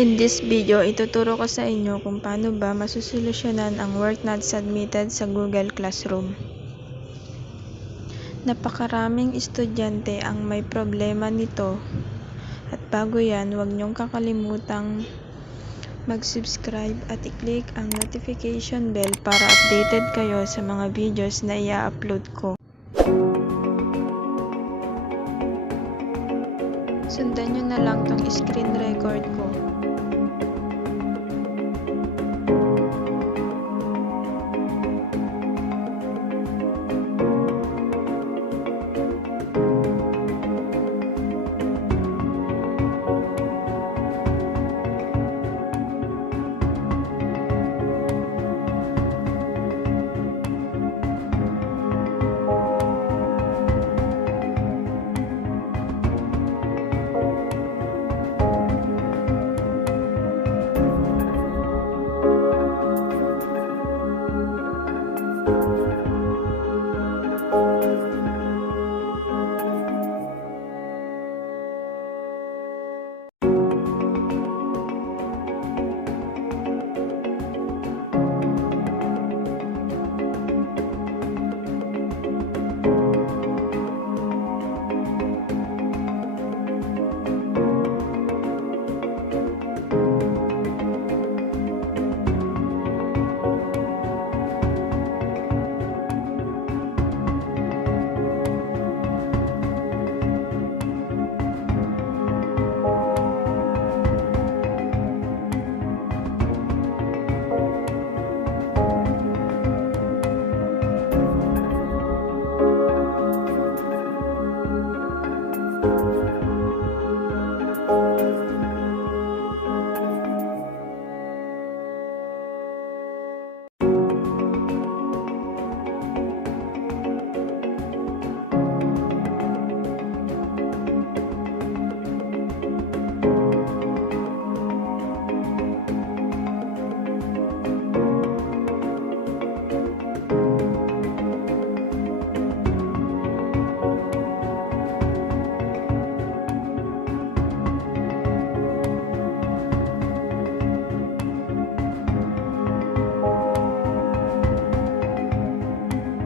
In this video, ituturo ko sa inyo kung paano ba masusolusyonan ang work not submitted sa Google Classroom. Napakaraming estudyante ang may problema nito at bago yan, huwag niyong kakalimutang mag-subscribe at i-click ang notification bell para updated kayo sa mga videos na i-upload ko. Sundan nyo na lang tong screen record ko.